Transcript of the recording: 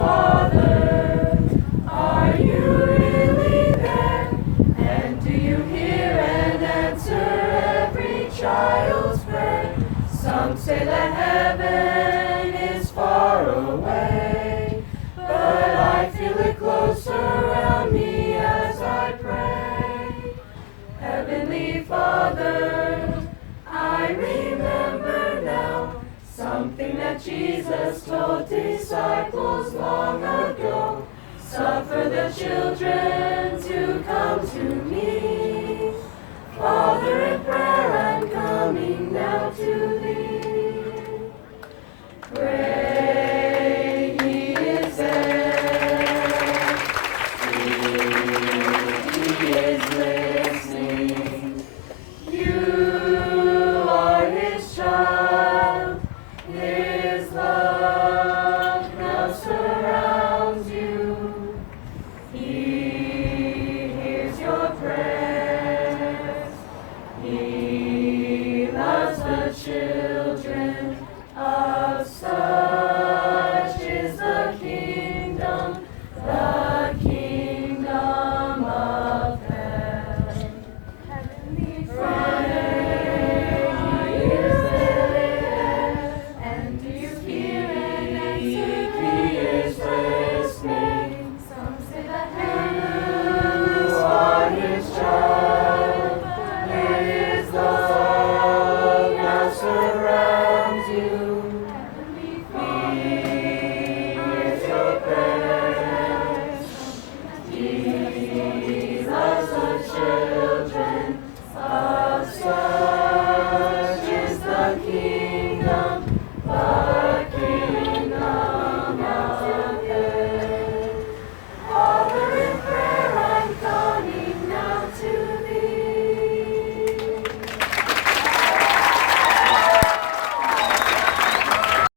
Father, are you really there? And do you hear and answer every child's prayer? Some say that heaven is far away, but I feel it closer around me as I pray. Heavenly Father, I remember now something that Jesus told disciples long ago. Suffer the children to come to me. Father, in prayer I'm coming now to thee. Pray